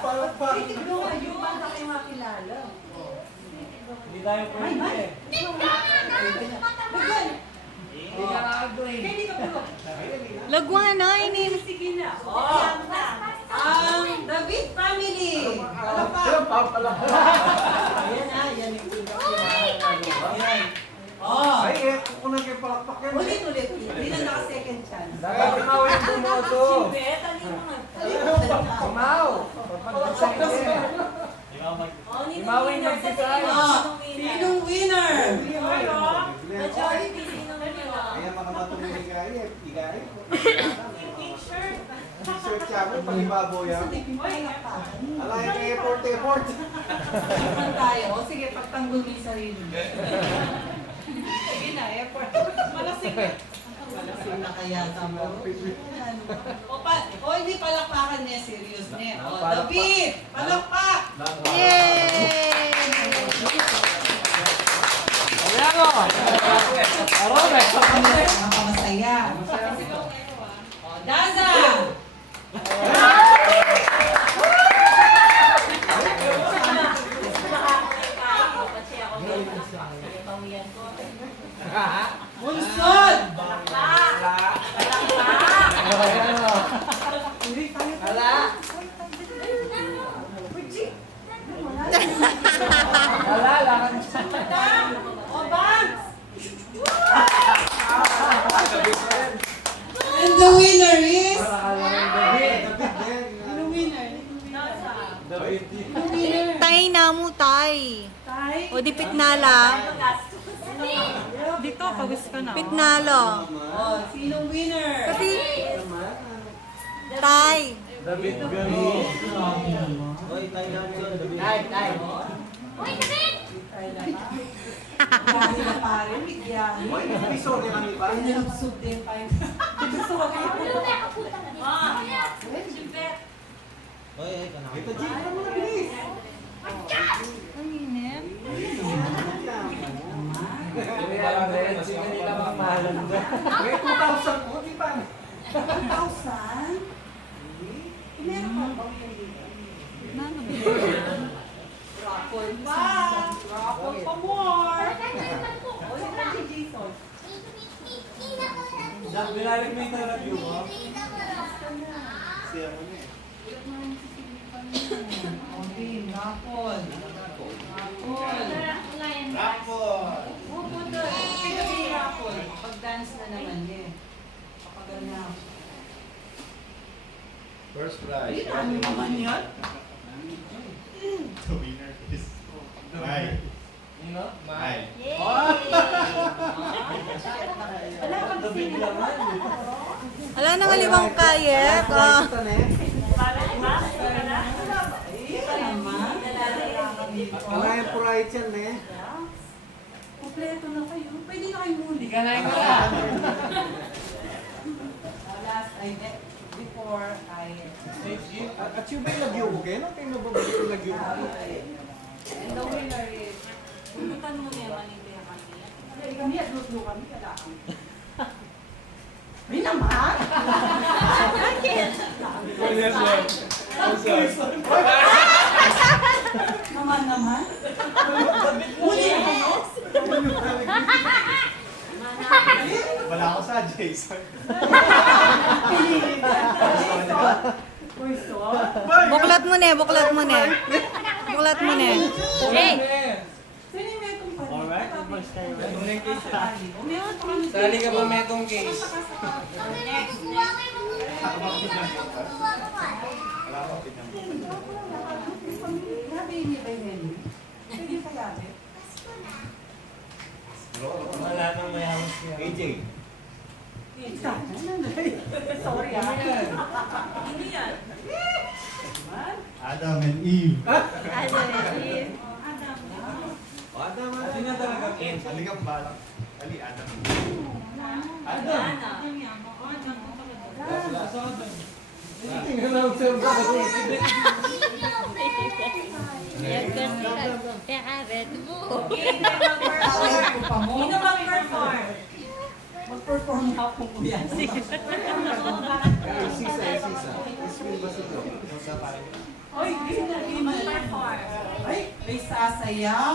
Palakpak. Yung banda kayo makilala. Hindi tayo pwede eh. Lagwana, ini. Sige na. Ang David family. Palakpak. Ayan na, yan yung pinaka. Ay, kung nang kayo palakpak yan. Ulit. Hindi na naka-second chance. Dapat ikaw yung bumoto. Kumaw. Imawin mag-decide. Sinong winner? Majority sino na nila? Ayan mga matulong higari. Higari. T-shirt. T-shirt siya mo, pag-ibabaw yan. Alay ka effort. Naman tayo. O sige, pagtanggol mo yung sarili. Sige na, effort. Malasing na. Malasing na kaya tamo. O hindi palakpakan niya, serious niya. O, David! Palakpak! Yay! Ayan o. Arobe. Masaya. O, Daza! Munson! Wala lang. O, Banks! And the winner is... The winner. Tay na mo, tay. Tay. O di pitnala. Dito, pawis ka na. Pitnalo. O, sinong winner? Kasi, tay. David Gani. Biyahe na pare, may biyahe. Ay, piso ni kami pa. Ay, nalubsog din pa yun. Gusto ko kayo. Ito, G, ano mo na bilis? Ang inip. Kaya rin, sige nila mga mahalan doon. May 2,000 po, di ba? 1,000? Meron pa ba yung dito? Raffle pa! Raffle pa more! O, sino si Jason? Binalik mo yung review mo. Siya mo niya. Okay, raffle. Pupunta. Okay na yung raffle. Pag-dance na naman niya. Kapag na. First prize. Ano naman yan? The winner is Mai. Ano? Mai. Wala kang sino. Wala nang limang kayek. Ah. Ika naman. Alay, pride yan eh. Kompleto na kayo. Pwede na kayo muli. Hindi ka na yung wala. Last, before I... At yung ba yung lagyo mo kayo? Ano kayo nababalik yung lagyo mo? And the winner is... Pupuntan mo niya manibaya kami. Hindi kami at lutlo kami. Wala kami. May naman? Naman? Muli na kayo? Wala ako sa Jason. Buklat mo ne, buklat mo ne. Buklat mo ne. Hey! Sino yung metong pa? Alright. Meron pa kami. Sali ka ba metong case? Next. Grabe yung iba yung menu. Pwede sa gabi. Wala nang mayamas niya. AJ. Sorry ah. Hindi yan. Adam and Eve. Adam, Hindi na talaga case. Halika balak. Ali, Adam. Adam. tingnan lang sa Sino mag-perform? Mag-perform ako po yan. Sisa. Sisa ba sila? Hoy, game na, game na. Number 4. Ay, may sasayaw.